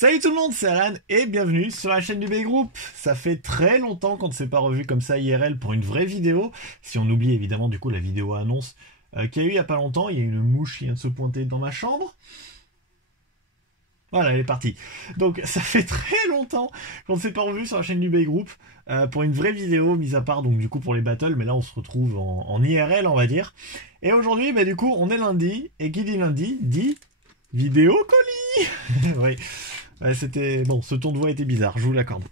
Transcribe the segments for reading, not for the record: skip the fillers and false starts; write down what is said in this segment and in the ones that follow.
Salut tout le monde, c'est Alan et bienvenue sur la chaîne du B-Group. Ça fait très longtemps qu'on ne s'est pas revu comme ça IRL pour une vraie vidéo. Si on oublie évidemment du coup la vidéo annonce qu'il y a eu il y a pas longtemps, il y a une mouche qui vient de se pointer dans ma chambre. Voilà, elle est partie. Donc ça fait très longtemps qu'on ne s'est pas revu sur la chaîne du B-Group pour une vraie vidéo, mis à part donc du coup pour les battles, mais là on se retrouve en IRL on va dire. Et aujourd'hui du coup on est lundi, et qui dit lundi dit vidéo colis. Oui. Ouais, c'était bon, ce ton de voix était bizarre, je vous l'accorde.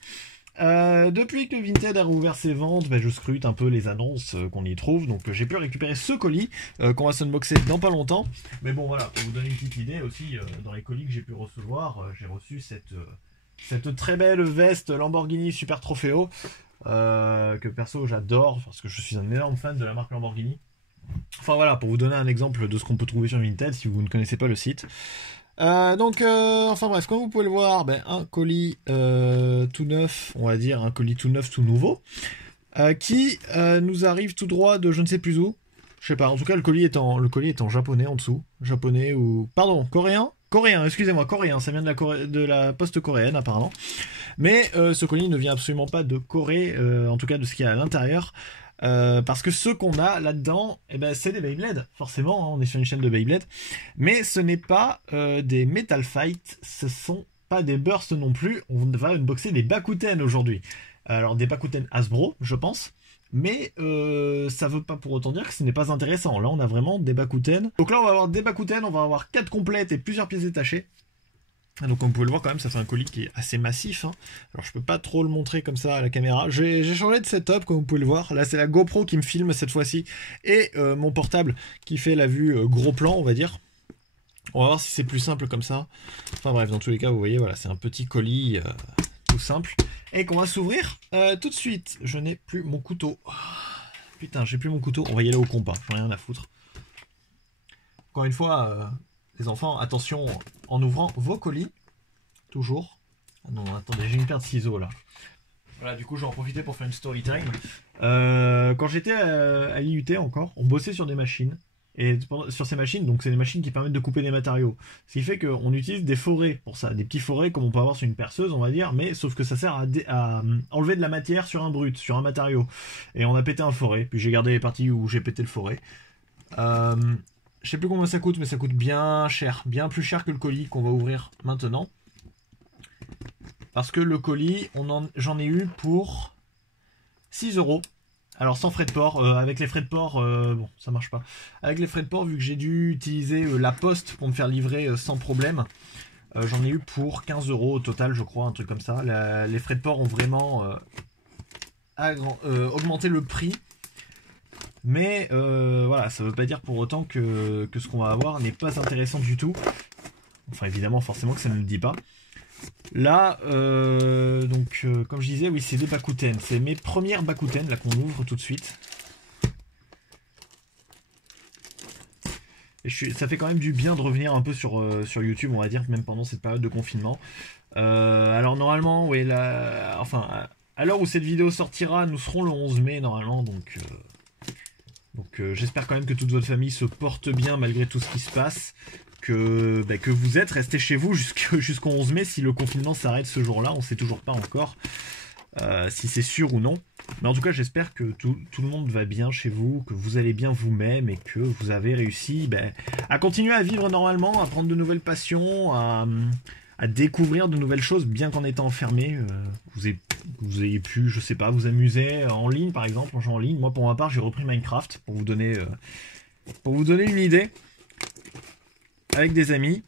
Depuis que Vinted a rouvert ses ventes, je scrute un peu les annonces qu'on y trouve, donc j'ai pu récupérer ce colis qu'on va s'unboxer dans pas longtemps. Mais bon voilà, pour vous donner une petite idée aussi, dans les colis que j'ai pu recevoir, j'ai reçu cette très belle veste Lamborghini Super Trofeo, que perso j'adore, parce que je suis un énorme fan de la marque Lamborghini. Enfin voilà, pour vous donner un exemple de ce qu'on peut trouver sur Vinted, si vous ne connaissez pas le site. Enfin bref, comme vous pouvez le voir, un colis tout neuf, on va dire un colis tout neuf, tout nouveau, qui nous arrive tout droit de je ne sais plus où. Je sais pas, en tout cas le colis est en japonais en dessous. Japonais ou... Pardon, coréen. Coréen, excusez-moi, coréen, ça vient de la poste coréenne apparemment. Mais ce colis ne vient absolument pas de Corée, en tout cas de ce qu'il y a à l'intérieur. Parce que ce qu'on a là-dedans, c'est des Beyblade, forcément, hein, on est sur une chaîne de Beyblade, mais ce n'est pas des Metal Fight, ce sont pas des Burst non plus, on va unboxer des Bakuten aujourd'hui. Alors des Bakuten Hasbro, je pense, mais ça veut pas pour autant dire que ce n'est pas intéressant. Là on a vraiment des Bakuten. Donc là on va avoir des Bakuten, on va avoir 4 complètes et plusieurs pièces détachées. Donc comme vous pouvez le voir quand même, ça fait un colis qui est assez massif, hein. Alors je peux pas trop le montrer comme ça à la caméra. J'ai changé de setup comme vous pouvez le voir. Là c'est la GoPro qui me filme cette fois-ci. Et mon portable qui fait la vue gros plan on va dire. On va voir si c'est plus simple comme ça. Enfin bref, dans tous les cas vous voyez, voilà, c'est un petit colis tout simple. Et qu'on va s'ouvrir tout de suite. Je n'ai plus mon couteau. Putain, j'ai plus mon couteau. On va y aller au compas, j'en ai rien à foutre. Encore une fois... les enfants, attention en ouvrant vos colis, toujours. Oh non, attendez, j'ai une paire de ciseaux là. Voilà, du coup, j'en profiter pour faire une story time. Quand j'étais à l'IUT encore, on bossait sur des machines. Et sur ces machines, donc c'est des machines qui permettent de couper des matériaux. Ce qui fait qu'on utilise des forêts pour ça, des petits forêts comme on peut avoir sur une perceuse, on va dire, mais sauf que ça sert à enlever de la matière sur un brut, sur un matériau. Et on a pété un forêt, puis j'ai gardé les parties où j'ai pété le forêt. Je sais plus combien ça coûte, mais ça coûte bien cher. Bien plus cher que le colis qu'on va ouvrir maintenant. Parce que le colis, j'en ai eu pour 6 €. Alors sans frais de port. Avec les frais de port, bon, ça marche pas. Avec les frais de port, vu que j'ai dû utiliser la poste pour me faire livrer sans problème, j'en ai eu pour 15 € au total, je crois, un truc comme ça. Les frais de port ont vraiment augmenté le prix. Mais voilà, ça veut pas dire pour autant que ce qu'on va avoir n'est pas intéressant du tout. Enfin évidemment, forcément que ça ne le dit pas. Là, comme je disais, oui, c'est des Bakuten. C'est mes premières Bakuten, là, qu'on ouvre tout de suite. Et ça fait quand même du bien de revenir un peu sur YouTube, on va dire, même pendant cette période de confinement. Alors normalement, oui, enfin, à l'heure où cette vidéo sortira, nous serons le 11 mai, normalement, donc j'espère quand même que toute votre famille se porte bien malgré tout ce qui se passe, que vous êtes restés chez vous jusqu'au 11 mai si le confinement s'arrête ce jour-là. On ne sait toujours pas encore si c'est sûr ou non. Mais en tout cas, j'espère que tout le monde va bien chez vous, que vous allez bien vous-même et que vous avez réussi à continuer à vivre normalement, à prendre de nouvelles passions, à découvrir de nouvelles choses, bien qu'en étant enfermé, vous ayez pu, je sais pas, vous amuser en ligne par exemple, en jouant en ligne. Moi pour ma part j'ai repris Minecraft pour vous donner une idée, avec des amis,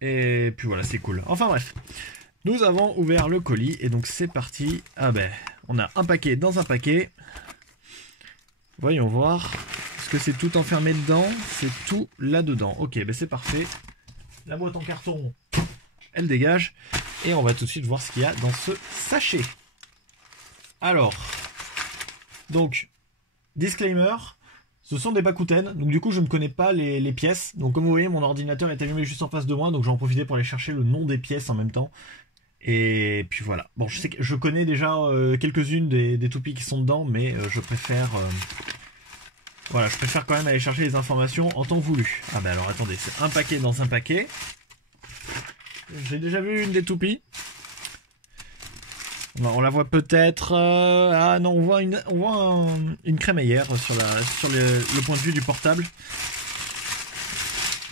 et puis voilà, c'est cool. Enfin bref, nous avons ouvert le colis et donc c'est parti. On a un paquet dans un paquet. Voyons voir, est-ce que c'est tout enfermé dedans? C'est tout là-dedans. Ok, c'est parfait. La boîte en carton, elle dégage. Et on va tout de suite voir ce qu'il y a dans ce sachet. Alors, donc, disclaimer, ce sont des Bakuten, donc du coup je ne connais pas les pièces. Donc comme vous voyez, mon ordinateur est allumé juste en face de moi, donc j'en profite pour aller chercher le nom des pièces en même temps. Et puis voilà. Bon, je sais que je connais déjà quelques-unes des toupies qui sont dedans, mais je préfère Voilà, je préfère quand même aller chercher les informations en temps voulu. Ah bah alors attendez, c'est un paquet dans un paquet. J'ai déjà vu une des toupies. On la voit peut-être... Ah non, on voit une crémaillère sur le point de vue du portable.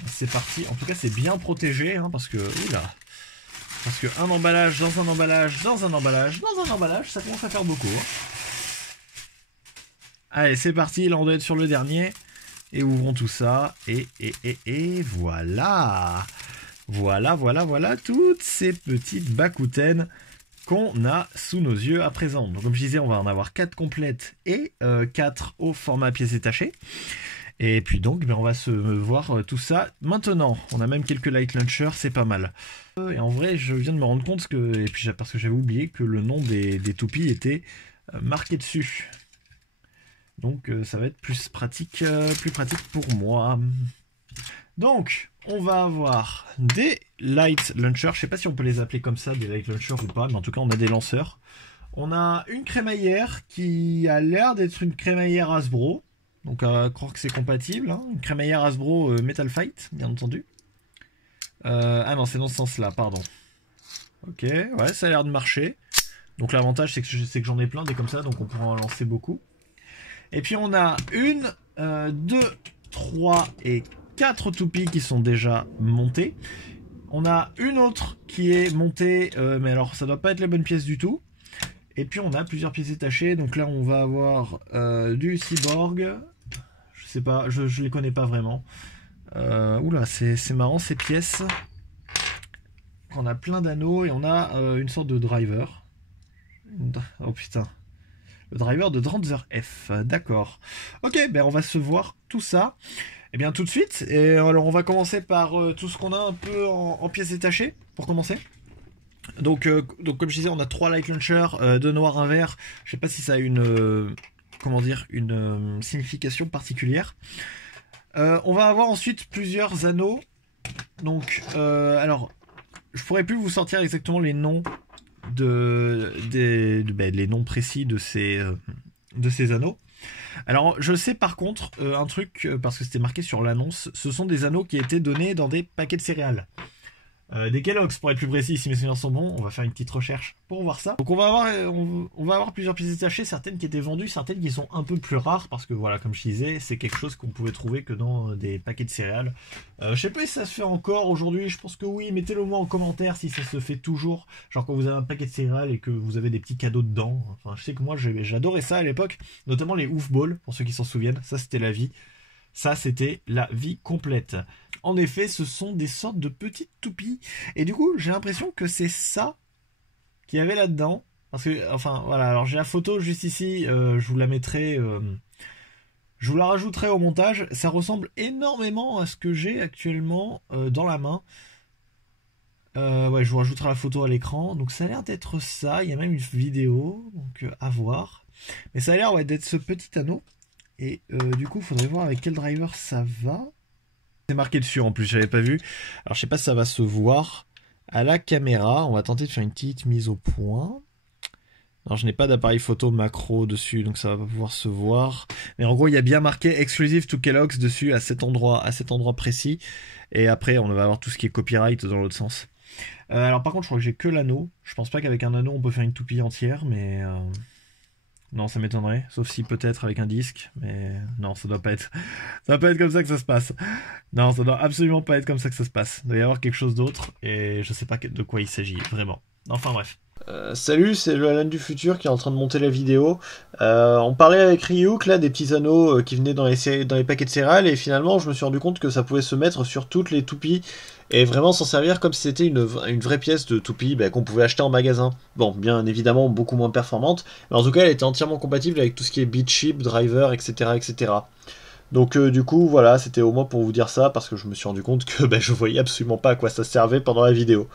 C'est parti. En tout cas, c'est bien protégé, hein, parce que... Oula. Parce que un emballage, dans un emballage, dans un emballage, dans un emballage, ça commence à faire beaucoup. Hein. Allez, c'est parti. Là, on doit être sur le dernier. Et ouvrons tout ça. Et voilà. Voilà toutes ces petites bakouten qu'on a sous nos yeux à présent. Donc comme je disais, on va en avoir 4 complètes et 4 au format pièces détachées. Et puis donc, on va se voir tout ça maintenant. On a même quelques light launchers, c'est pas mal. Et en vrai, je viens de me rendre compte que, et puis parce que j'avais oublié que le nom des toupies était marqué dessus. Donc ça va être plus pratique pour moi. Donc, on va avoir des light launchers. Je sais pas si on peut les appeler comme ça, des light launchers ou pas, mais en tout cas, on a des lanceurs. On a une crémaillère qui a l'air d'être une crémaillère Hasbro. Donc, à croire que c'est compatible. Hein. Une crémaillère Hasbro Metal Fight, bien entendu. Ah non, c'est dans ce sens-là, pardon. Ok, ouais, ça a l'air de marcher. Donc, l'avantage, c'est que j'en ai plein des comme ça, donc on pourra en lancer beaucoup. Et puis, on a 1, 2, 3 et 4 toupies qui sont déjà montées. On a une autre qui est montée, mais alors ça doit pas être la bonne pièce du tout. Et puis on a plusieurs pièces détachées. Donc là on va avoir du cyborg. Je sais pas, je les connais pas vraiment. Oula, c'est marrant ces pièces. On a plein d'anneaux et on a une sorte de driver. Oh putain. Le driver de Dranzer F, d'accord. Ok, ben on va se voir tout ça. Et bien tout de suite, et alors on va commencer par tout ce qu'on a un peu en pièces détachées, pour commencer. Donc comme je disais, on a 3 light launchers, 2 noirs, 1 vert. Je sais pas si ça a une, comment dire, une signification particulière. On va avoir ensuite plusieurs anneaux. Donc, alors, je pourrais plus vous sortir exactement les noms les noms précis de ces anneaux. Alors je sais par contre un truc, parce que c'était marqué sur l'annonce, ce sont des anneaux qui étaient donnés dans des paquets de céréales. Des Kellogg's pour être plus précis, si mes souvenirs sont bons. On va faire une petite recherche pour voir ça. Donc on va avoir plusieurs pièces détachées, certaines qui étaient vendues, certaines qui sont un peu plus rares, parce que voilà, comme je disais, c'est quelque chose qu'on pouvait trouver que dans des paquets de céréales. Je sais pas si ça se fait encore aujourd'hui, je pense que oui, mettez-le moi en commentaire si ça se fait toujours, genre quand vous avez un paquet de céréales et que vous avez des petits cadeaux dedans. Enfin, je sais que moi j'adorais ça à l'époque, notamment les ouf balls, pour ceux qui s'en souviennent, ça c'était la vie. Ça, c'était la vie complète. En effet, ce sont des sortes de petites toupies. Et du coup, j'ai l'impression que c'est ça qu'il y avait là-dedans. Parce que, enfin, voilà. Alors, j'ai la photo juste ici. Je vous la mettrai... je vous la rajouterai au montage. Ça ressemble énormément à ce que j'ai actuellement dans la main. Ouais, je vous rajouterai la photo à l'écran. Donc, ça a l'air d'être ça. Il y a même une vidéo. Donc, à voir. Mais ça a l'air d'être ce petit anneau. Et du coup, il faudrait voir avec quel driver ça va. C'est marqué dessus en plus, j'avais pas vu. Alors, je sais pas si ça va se voir à la caméra. On va tenter de faire une petite mise au point. Alors, je n'ai pas d'appareil photo macro dessus, donc ça va pas pouvoir se voir. Mais en gros, il y a bien marqué Exclusive to Kellogg's dessus, à cet endroit précis. Et après, on va avoir tout ce qui est copyright dans l'autre sens. Alors, par contre, je crois que j'ai que l'anneau. Je pense pas qu'avec un anneau, on peut faire une toupie entière, mais... Non, ça m'étonnerait, sauf si peut-être avec un disque, mais non, ça doit pas être comme ça que ça se passe. Non, ça doit absolument pas être comme ça que ça se passe. Il doit y avoir quelque chose d'autre, et je sais pas de quoi il s'agit, vraiment. Enfin bref. Salut, c'est le Alan du futur qui est en train de monter la vidéo. On parlait avec Ryuk là des petits anneaux qui venaient dans les paquets de céréales, et finalement je me suis rendu compte que ça pouvait se mettre sur toutes les toupies et vraiment s'en servir comme si c'était une vraie pièce de toupie qu'on pouvait acheter en magasin. Bon, bien évidemment beaucoup moins performante, mais en tout cas elle était entièrement compatible avec tout ce qui est beat chip, driver, etc. etc. Donc du coup voilà, c'était au moins pour vous dire ça, parce que je me suis rendu compte que je voyais absolument pas à quoi ça servait pendant la vidéo.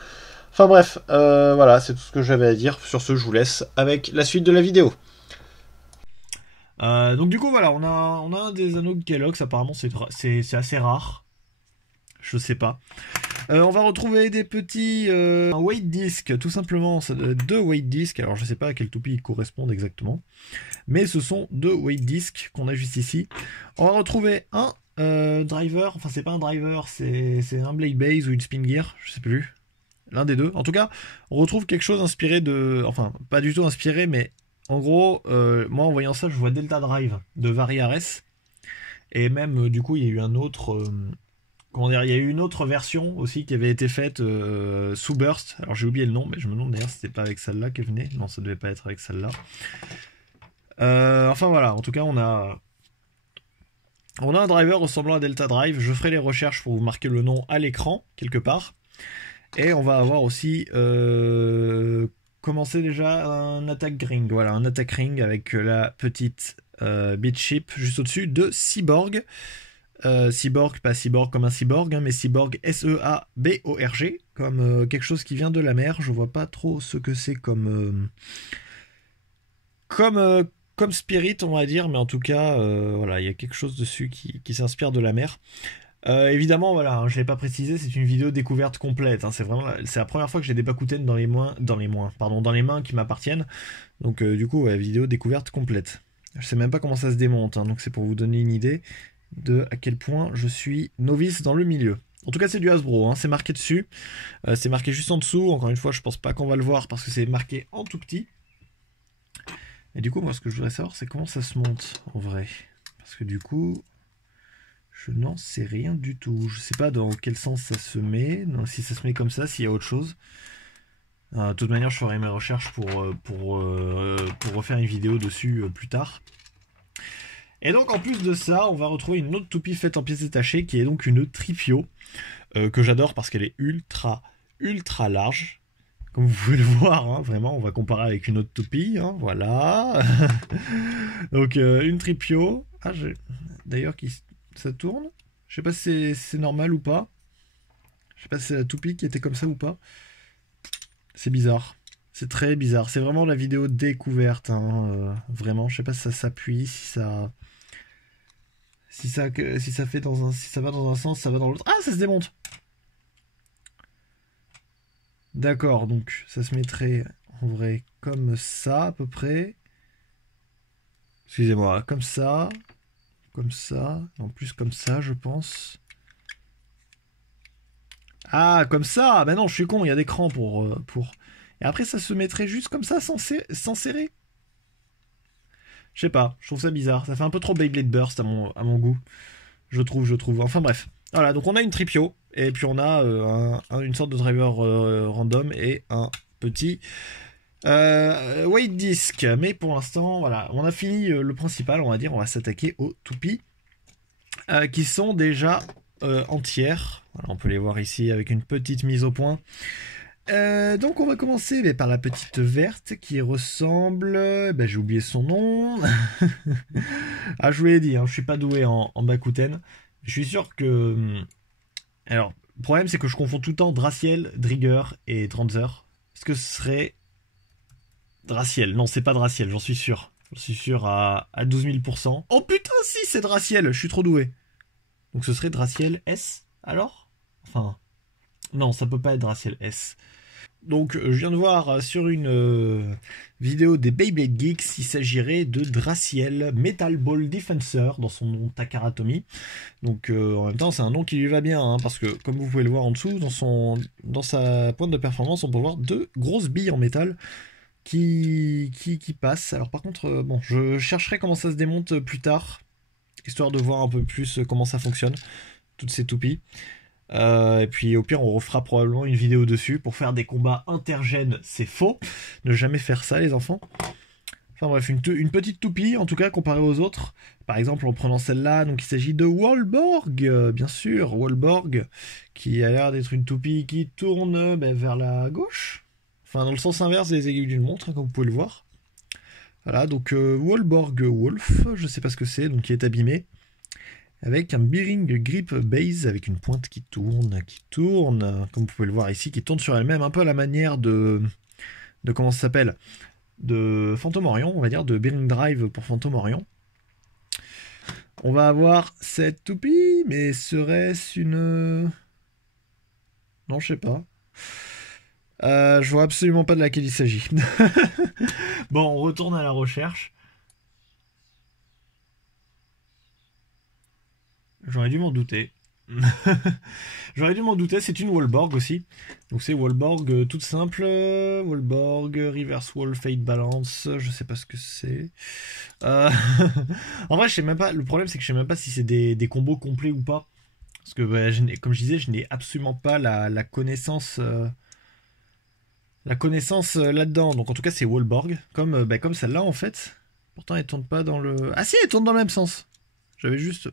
Enfin bref, voilà, c'est tout ce que j'avais à dire. Sur ce, je vous laisse avec la suite de la vidéo. Donc du coup, voilà, on a un des anneaux de Kellogg's, apparemment c'est assez rare. Je sais pas. On va retrouver des petits weight discs, tout simplement, 2 weight discs. Alors je sais pas à quelle toupie ils correspondent exactement. Mais ce sont 2 weight discs qu'on a juste ici. On va retrouver un driver, enfin c'est pas un driver, c'est un blade base ou une spin gear, je sais plus. l'un des deux. En tout cas, on retrouve quelque chose inspiré de... Enfin, pas du tout inspiré, mais en gros, moi en voyant ça, je vois Delta Drive de Variares. Et même, du coup, il y a eu un autre... comment dire, il y a eu une autre version aussi qui avait été faite sous Burst. Alors j'ai oublié le nom, mais je me demande d'ailleurs si c'était pas avec celle-là qu'elle venait. Non, ça devait pas être avec celle-là. Enfin voilà, en tout cas, on a un driver ressemblant à Delta Drive. Je ferai les recherches pour vous marquer le nom à l'écran, quelque part. Et on va avoir aussi... commencé déjà un attack ring. Voilà, un attack ring avec la petite beat ship juste au-dessus de Cyborg. Cyborg, pas cyborg comme un cyborg, hein, mais cyborg S-E-A-B-O-R-G, comme quelque chose qui vient de la mer. Je vois pas trop ce que c'est comme spirit, on va dire, mais en tout cas, voilà, il y a quelque chose dessus qui s'inspire de la mer. Évidemment, voilà, hein, je l'ai pas précisé, c'est une vidéo découverte complète. Hein, c'est la première fois que j'ai des Bakuten dans les mains qui m'appartiennent. Donc, du coup, ouais, vidéo découverte complète. Je sais même pas comment ça se démonte, hein, donc c'est pour vous donner une idée de à quel point je suis novice dans le milieu. En tout cas, c'est du Hasbro, hein, c'est marqué dessus. C'est marqué juste en dessous. Encore une fois, je pense pas qu'on va le voir parce que c'est marqué en tout petit. Et du coup, moi, ce que je voudrais savoir, c'est comment ça se monte en vrai. Parce que du coup, je n'en sais rien du tout. Je sais pas dans quel sens ça se met. Non, si ça se met comme ça, s'il y a autre chose. De toute manière, je ferai mes recherches pour refaire une vidéo dessus plus tard. Et donc en plus de ça, on va retrouver une autre toupie faite en pièces détachées qui est donc une Tripio que j'adore parce qu'elle est ultra large. Comme vous pouvez le voir, hein, vraiment, on va comparer avec une autre toupie, hein, voilà. Donc une Tripio. Ah, d'ailleurs, ça tourne. Je sais pas si c'est normal ou pas. Je sais pas si c'est la toupie qui était comme ça ou pas. C'est bizarre. C'est très bizarre. C'est vraiment la vidéo découverte, hein, vraiment. Je sais pas si ça s'appuie, si ça fait si ça va dans un sens, ça va dans l'autre. Ah, ça se démonte. D'accord, donc ça se mettrait en vrai comme ça à peu près. Excusez-moi, comme ça, en plus comme ça, je pense. Ah, comme ça. Ben non, je suis con. Il y a des crans pour. Et après, ça se mettrait juste comme ça, sans serrer. Je sais pas, je trouve ça bizarre. Ça fait un peu trop Beyblade Burst à mon goût. Je trouve. Enfin bref. Voilà, donc on a une Tripio. Et puis on a une sorte de driver random et un petit weight disc. Mais pour l'instant, voilà, on a fini le principal, on va dire. On va s'attaquer aux toupies qui sont déjà entières. Voilà, on peut les voir ici avec une petite mise au point. Donc on va commencer par la petite verte qui ressemble... j'ai oublié son nom. Ah, je vous l'ai dit, hein, je suis pas doué en Bakuten. Je suis sûr que... Alors, le problème c'est que je confonds tout le temps Draciel, Drigger et Tranzer. Est-ce que ce serait... Draciel? Non, c'est pas Draciel, j'en suis sûr. J'en suis sûr à 12 000%. Oh putain, si, c'est Draciel, je suis trop doué. Donc ce serait Draciel S, alors? Enfin... Non, ça peut pas être Draciel S. Donc je viens de voir sur une vidéo des Beyblade Geeks, il s'agirait de Draciel Metal Ball Defensor dans son nom Takaratomi. Donc en même temps c'est un nom qui lui va bien, hein, parce que comme vous pouvez le voir en dessous, dans sa pointe de performance, on peut voir deux grosses billes en métal qui passent. Alors par contre, bon, je chercherai comment ça se démonte plus tard, histoire de voir un peu plus comment ça fonctionne, toutes ces toupies. Et puis au pire on refera probablement une vidéo dessus pour faire des combats intergènes. C'est faux, ne jamais faire ça les enfants. Enfin bref, une petite toupie en tout cas comparée aux autres. Par exemple en prenant celle-là, donc il s'agit de Wallborg, bien sûr, Wallborg, qui a l'air d'être une toupie qui tourne vers la gauche, enfin dans le sens inverse des aiguilles d'une montre, hein, comme vous pouvez le voir. Voilà, donc Wallborg Wolf, je sais pas ce que c'est, donc qui est abîmé, avec un bearing grip base avec une pointe qui tourne, comme vous pouvez le voir ici, qui tourne sur elle-même, un peu à la manière de comment ça s'appelle, de Phantom Orion, on va dire, de bearing drive pour Phantom Orion. On va avoir cette toupie, mais serait-ce une... Non, je sais pas. Je vois absolument pas de laquelle il s'agit. Bon, on retourne à la recherche. J'aurais dû m'en douter. J'aurais dû m'en douter, c'est une Wallborg aussi. Donc c'est Wallborg toute simple. Wallborg, Reverse Wall, Fate Balance, je sais pas ce que c'est. Euh, En vrai, je sais même pas. Le problème, c'est que je sais même pas si c'est des combos complets ou pas. Parce que, bah, comme je disais, je n'ai absolument pas la connaissance. La connaissance là-dedans. Donc en tout cas, c'est Wallborg. Comme celle-là, en fait. Pourtant, elle tourne pas dans le. Ah si, elle tourne dans le même sens. J'avais juste.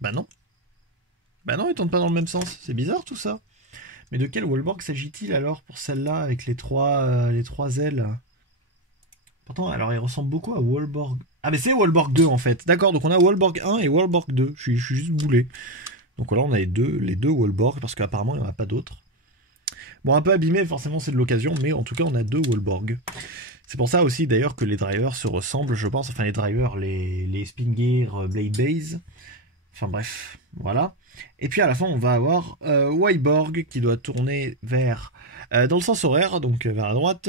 Bah non. Bah non, elle tourne pas dans le même sens. C'est bizarre tout ça. Mais de quelle Wallborg s'agit-il alors pour celle-là avec les trois ailes? Pourtant, alors il ressemble beaucoup à Wallborg. Ah mais c'est Wallborg 2 en fait. D'accord, donc on a Wallborg 1 et Wallborg 2. Je suis juste boulé. Donc voilà, on a les deux Wallborg parce qu'apparemment il n'y en a pas d'autres. Bon, un peu abîmé, forcément c'est de l'occasion, mais en tout cas on a deux Wallborg. C'est pour ça aussi d'ailleurs que les drivers se ressemblent, je pense. Enfin les drivers, les Spin Gear Blade Base. Enfin bref, voilà. Et puis à la fin, on va avoir Wyborg qui doit tourner vers dans le sens horaire, donc vers la droite.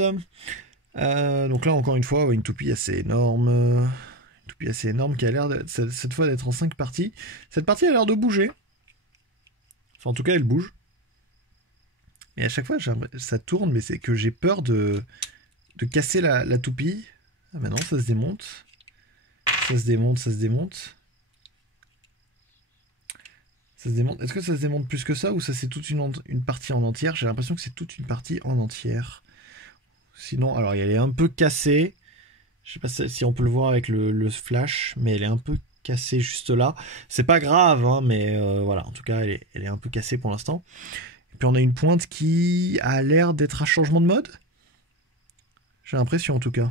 Donc là, encore une fois, une toupie assez énorme. Une toupie assez énorme qui a l'air cette fois d'être en 5 parties. Cette partie a l'air de bouger. Enfin, en tout cas, elle bouge. Et à chaque fois, ça tourne, mais c'est que j'ai peur de casser la toupie. Ah bah non, ça se démonte. Ça se démonte, ça se démonte. Ça se démonte. Est-ce que ça se démonte plus que ça ou ça c'est toute une partie en entière? J'ai l'impression que c'est toute une partie en entière. Sinon, alors elle est un peu cassée. Je sais pas si on peut le voir avec le flash, mais elle est un peu cassée juste là. C'est pas grave, hein, mais voilà. En tout cas, elle est un peu cassée pour l'instant. Et puis on a une pointe qui a l'air d'être à changement de mode. J'ai l'impression en tout cas.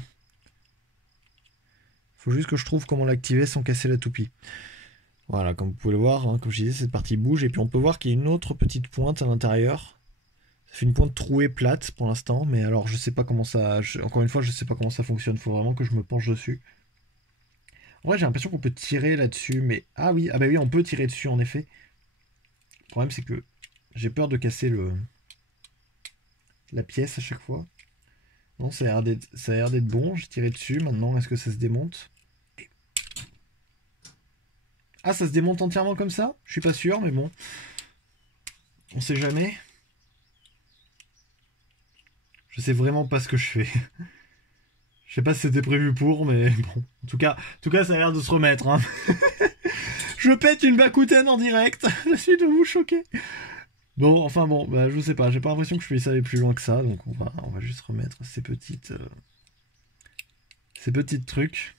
Faut juste que je trouve comment l'activer sans casser la toupie. Voilà, comme vous pouvez le voir, hein, comme je disais, cette partie bouge. Et puis on peut voir qu'il y a une autre petite pointe à l'intérieur. Ça fait une pointe trouée plate pour l'instant. Mais alors je sais pas comment ça... Encore une fois, je sais pas comment ça fonctionne. Faut vraiment que je me penche dessus. En vrai, j'ai l'impression qu'on peut tirer là-dessus. Mais... Ah oui, ah bah oui, on peut tirer dessus en effet. Le problème c'est que j'ai peur de casser la pièce à chaque fois. Non, ça a l'air d'être bon. J'ai tiré dessus. Maintenant, est-ce que ça se démonte? Ah, ça se démonte entièrement comme ça? Je suis pas sûr, mais bon. On sait jamais. Je sais vraiment pas ce que je fais. Je sais pas si c'était prévu pour, mais bon. En tout cas, ça a l'air de se remettre. Hein. Je pète une Bakuten en direct. Je suis de vous choquer. Bon, enfin bon, bah, je sais pas. J'ai pas l'impression que je puisse aller plus loin que ça. Donc on va juste remettre ces petites trucs.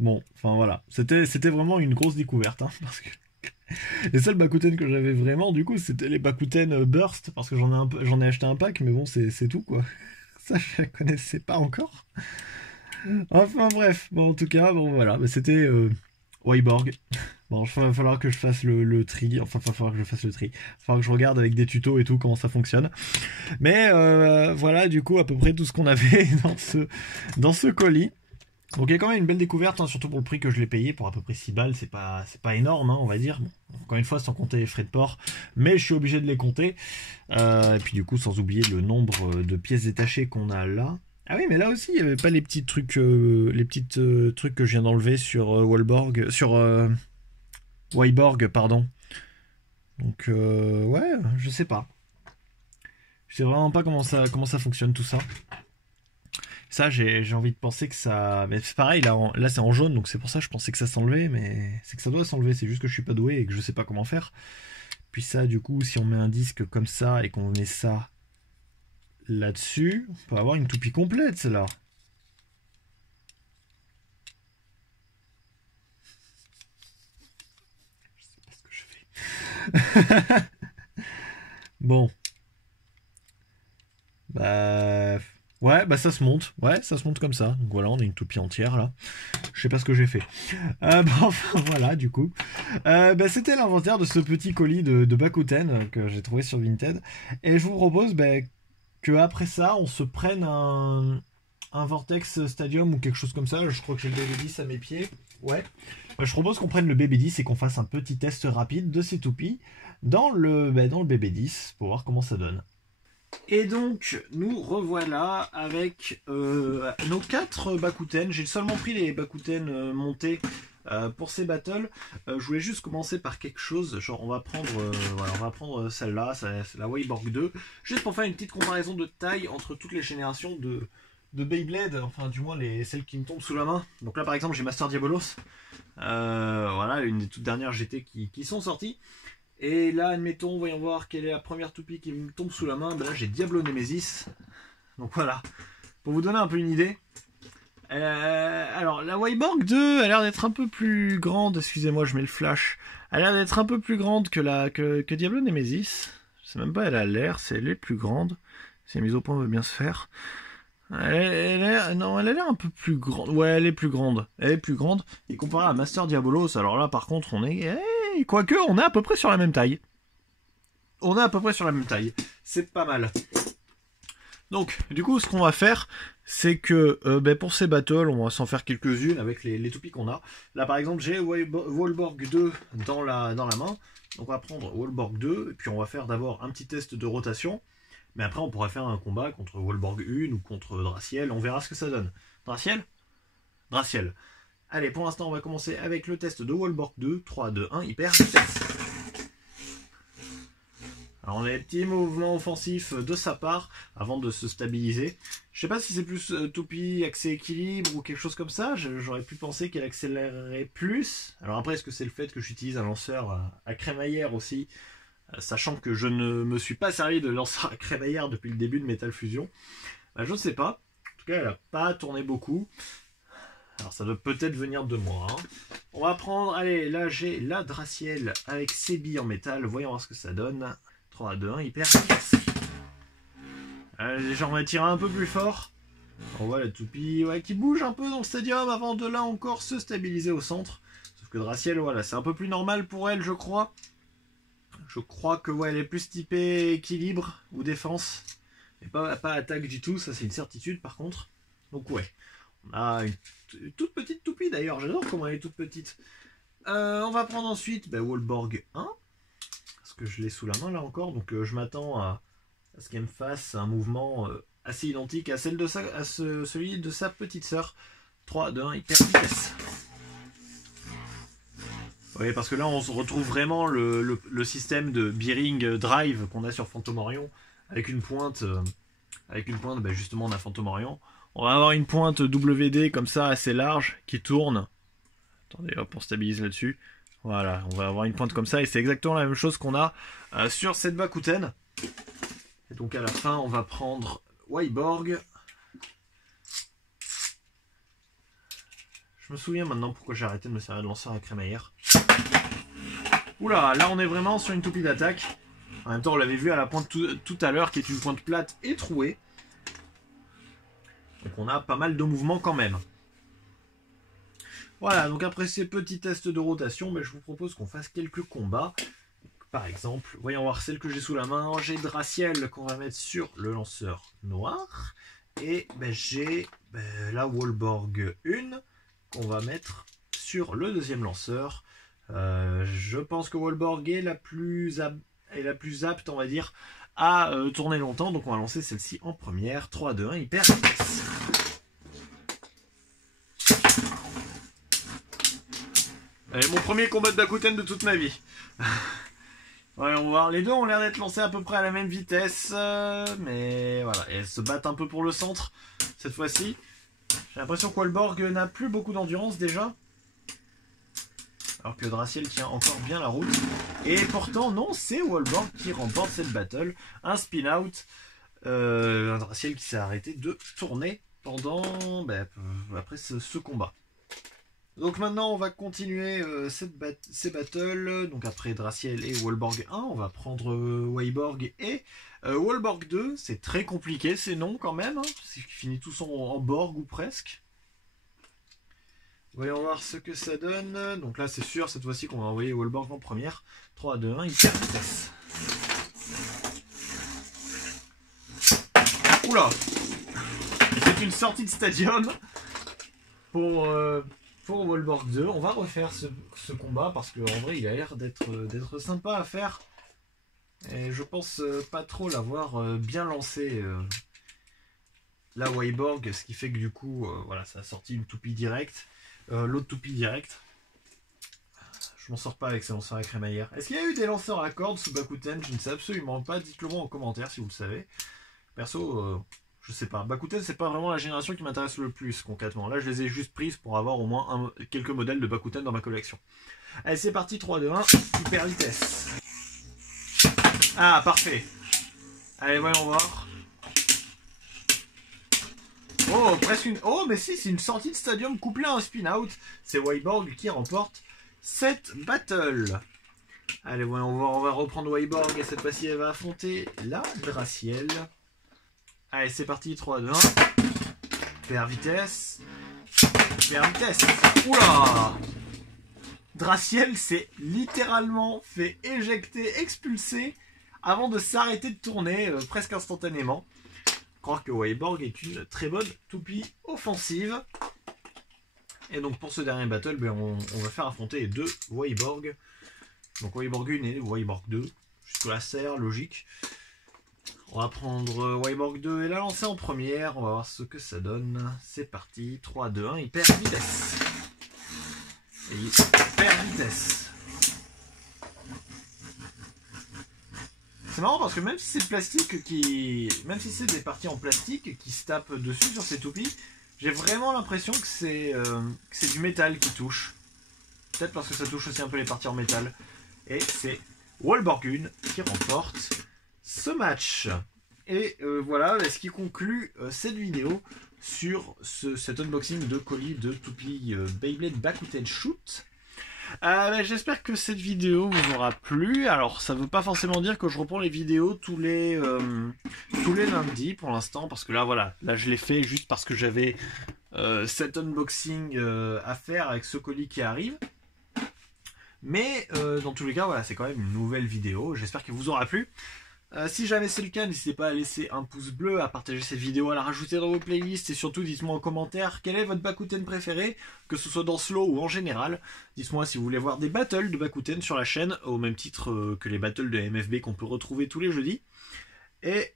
Bon, enfin voilà. C'était vraiment une grosse découverte. Hein, parce que les seuls Bakuten que j'avais vraiment, du coup, c'était les Bakuten Burst. Parce que j'en ai acheté un pack, mais bon, c'est tout quoi. Ça, je la connaissais pas encore. Enfin bref, bon en tout cas, bon voilà, bah, c'était Wyborg. Bon, il va falloir que je fasse le tri, enfin il va falloir que je fasse le tri. Il va falloir que je regarde avec des tutos et tout comment ça fonctionne. Mais voilà du coup à peu près tout ce qu'on avait dans ce colis. Donc il y a quand même une belle découverte, hein, surtout pour le prix que je l'ai payé, pour à peu près 6 balles, c'est pas énorme, hein, on va dire. Bon, encore une fois, sans compter les frais de port, mais je suis obligé de les compter. Et puis du coup, sans oublier le nombre de pièces détachées qu'on a là. Ah oui, mais là aussi, il n'y avait pas les petits trucs, trucs que je viens d'enlever sur Wyborg, pardon. Donc ouais, je sais pas. Je sais vraiment pas comment ça fonctionne tout ça. Ça, j'ai envie de penser que ça... Mais c'est pareil, là c'est en jaune, donc c'est pour ça que je pensais que ça s'enlevait, mais c'est que ça doit s'enlever, c'est juste que je suis pas doué et que je sais pas comment faire. Puis ça, du coup, si on met un disque comme ça et qu'on met ça là-dessus, on peut avoir une toupie complète, celle-là. Je sais pas ce que je fais. Bon. Bah... Ouais, bah ça se monte. Ouais, ça se monte comme ça. Donc voilà, on a une toupie entière là. Je sais pas ce que j'ai fait. Bon, enfin voilà, du coup. Bah, c'était l'inventaire de ce petit colis de Bakuten que j'ai trouvé sur Vinted. Et je vous propose que après ça, on se prenne un Vortex Stadium ou quelque chose comme ça. Je crois que j'ai le BB10 à mes pieds. Ouais. Je propose qu'on prenne le BB10 et qu'on fasse un petit test rapide de ces toupies dans le BB10 pour voir comment ça donne. Et donc, nous revoilà avec nos 4 Bakuten. J'ai seulement pris les Bakuten montés Pour ces battles, je voulais juste commencer par quelque chose, genre on va prendre, voilà, on va prendre celle-là, c'est la Wayborg 2, juste pour faire une petite comparaison de taille entre toutes les générations de Beyblade, enfin du moins celles qui me tombent sous la main. Donc là par exemple j'ai Master Diabolos, voilà, une des toutes dernières GT qui sont sorties. Et là admettons, voyons voir quelle est la première toupie qui me tombe sous la main. Ben là j'ai Diablo Nemesis. Donc voilà, pour vous donner un peu une idée. Alors la Wayborg 2 a l'air d'être un peu plus grande, excusez-moi je mets le flash. Elle a l'air d'être un peu plus grande que Diablo Nemesis. Je sais même pas, elle a l'air, c'est elle est plus grande. Si la mise au point veut bien se faire. Elle a l'air un peu plus grande. Ouais, elle est plus grande. Elle est plus grande. Et comparé à Master Diabolos, alors là par contre on est... quoique, on est à peu près sur la même taille. On est à peu près sur la même taille. C'est pas mal. Donc, du coup, ce qu'on va faire, c'est que pour ces battles, on va s'en faire quelques-unes avec les toupies qu'on a. Là par exemple, j'ai Wallborg 2 dans la main. Donc on va prendre Wallborg 2, et puis on va faire d'abord un petit test de rotation. Mais après, on pourrait faire un combat contre Wallborg 1 ou contre Draciel. On verra ce que ça donne. Draciel ? Draciel. Allez, pour l'instant, on va commencer avec le test de Wallborg 2. 3, 2, 1, hyper vitesse. Alors, on a des petits mouvements offensifs de sa part avant de se stabiliser. Je sais pas si c'est plus toupie, accès équilibre ou quelque chose comme ça. J'aurais pu penser qu'elle accélérerait plus. Alors après, est-ce que c'est le fait que j'utilise un lanceur à crémaillère aussi ? Sachant que je ne me suis pas servi de lanceur à crémaillère depuis le début de Metal Fusion. Je ne sais pas. En tout cas, elle n'a pas tourné beaucoup. Alors ça doit peut-être venir de moi. Hein. On va prendre, allez, là j'ai la Draciel avec ses billes en métal. Voyons voir ce que ça donne. 3, 2, 1, hyper efficace. Déjà on va tirer un peu plus fort. On voit la toupie qui bouge un peu dans le stadium avant de là encore se stabiliser au centre. Sauf que Draciel, voilà, c'est un peu plus normal pour elle, je crois. Je crois que elle est plus typée équilibre ou défense. Mais pas attaque du tout, ça c'est une certitude par contre. Donc ouais, on a une toute petite toupie d'ailleurs, j'adore comment elle est toute petite. On va prendre ensuite Wallborg 1. Parce que je l'ai sous la main là encore, donc je m'attends à ce qu'elle me fasse un mouvement assez identique à celui de sa petite sœur. 3, 2, 1, hyper vitesse. Oui, parce que là, on se retrouve vraiment le système de Bearing Drive qu'on a sur Phantom Orion, avec une pointe justement, on a Phantom Orion. On va avoir une pointe WD comme ça, assez large, qui tourne. Attendez, hop, on stabilise là-dessus. Voilà, on va avoir une pointe comme ça, et c'est exactement la même chose qu'on a sur cette Bakuten. Et donc à la fin, on va prendre Wayborg. Je me souviens maintenant pourquoi j'ai arrêté de me servir de lanceur à crémaillère. Oula, là on est vraiment sur une toupie d'attaque. En même temps, on l'avait vu à la pointe tout à l'heure, qui est une pointe plate et trouée. Donc on a pas mal de mouvements quand même. Voilà, donc après ces petits tests de rotation, je vous propose qu'on fasse quelques combats. Par exemple, voyons voir celle que j'ai sous la main. J'ai Draciel qu'on va mettre sur le lanceur noir. Et j'ai la Wallborg 1 qu'on va mettre sur le deuxième lanceur. Je pense que Wallborg est la plus apte, on va dire, à tourner longtemps. Donc on va lancer celle-ci en première. 3, 2, 1, hyper vitesse. Allez, mon premier combat de Bakuten de toute ma vie. Ouais, on va voir. Les deux ont l'air d'être lancés à peu près à la même vitesse. Mais voilà, elles se battent un peu pour le centre cette fois-ci. J'ai l'impression que Wallborg n'a plus beaucoup d'endurance déjà. Alors que Draciel tient encore bien la route. Et pourtant, non, c'est Wallborg qui remporte cette battle. Un spin-out. Un Draciel qui s'est arrêté de tourner pendant après ce combat. Donc maintenant, on va continuer ces battles. Donc après Draciel et Wallborg 1, on va prendre Wayborg et Wallborg 2. C'est très compliqué ces noms quand même. Hein, parce qu'ils finissent tous en Borg ou presque. Voyons voir ce que ça donne. Donc là, c'est sûr, cette fois-ci, qu'on va envoyer Wallborg en première. 3, 2, 1, hyper vitesse. Oula! C'est une sortie de stadium pour Wallborg 2. On va refaire ce combat parce qu'en vrai, il a l'air d'être sympa à faire. Et je pense pas trop l'avoir bien lancé. La Wayborg, ce qui fait que du coup, voilà, ça a sorti une toupie directe. L'autre toupie directe. Je m'en sors pas avec ces lanceurs à crémaillère. Est-ce qu'il y a eu des lanceurs à cordes sous Bakuten? Je ne sais absolument pas. Dites-le moi en commentaire si vous le savez. Perso, je sais pas. Bakuten, c'est pas vraiment la génération qui m'intéresse le plus, concrètement. Là, je les ai juste prises pour avoir au moins quelques modèles de Bakuten dans ma collection. Allez, c'est parti, 3, 2, 1, hyper vitesse. Ah, parfait. Allez, voyons voir. Oh, presque une... Oh, mais si, c'est une sortie de stadium couplée à un spin-out. C'est Wyborg qui remporte cette battle. Allez, voyons voir, on va reprendre Wyborg et cette fois-ci, elle va affronter la Draciel. Allez, c'est parti, 3, 2, 1. Hyper vitesse. Hyper vitesse. Oula! Draciel s'est littéralement fait éjecter, expulser, avant de s'arrêter de tourner presque instantanément. Croire que Wyborg est une très bonne toupie offensive. Et donc pour ce dernier battle, ben on va faire affronter les deux Wyborg. Donc Wyborg 1 et Wyborg 2. Jusque là, ça a l'air logique. On va prendre Wyborg 2 et la lancer en première. On va voir ce que ça donne. C'est parti. 3, 2, 1. Hyper vitesse. Et hyper vitesse. C'est marrant parce que même si c'est plastique même si c'est des parties en plastique qui se tapent dessus sur ces toupies, j'ai vraiment l'impression que c'est du métal qui touche. Peut-être parce que ça touche aussi un peu les parties en métal. Et c'est Wyborg qui remporte ce match. Et voilà ce qui conclut cette vidéo sur cet unboxing de colis de toupie Beyblade Bakuten Shoot. J'espère que cette vidéo vous aura plu. Alors ça veut pas forcément dire que je reprends les vidéos tous les lundis pour l'instant, parce que là voilà, là je l'ai fait juste parce que j'avais cet unboxing à faire avec ce colis qui arrive. Mais dans tous les cas voilà, c'est quand même une nouvelle vidéo. J'espère qu'elle vous aura plu. Si jamais c'est le cas, n'hésitez pas à laisser un pouce bleu, à partager cette vidéo, à la rajouter dans vos playlists et surtout dites-moi en commentaire quel est votre Bakuten préféré, que ce soit dans Slow ou en général. Dites-moi si vous voulez voir des battles de Bakuten sur la chaîne, au même titre que les battles de MFB qu'on peut retrouver tous les jeudis. Et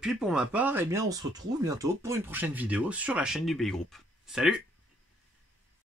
puis pour ma part, eh bien, on se retrouve bientôt pour une prochaine vidéo sur la chaîne du Bay Group. Salut!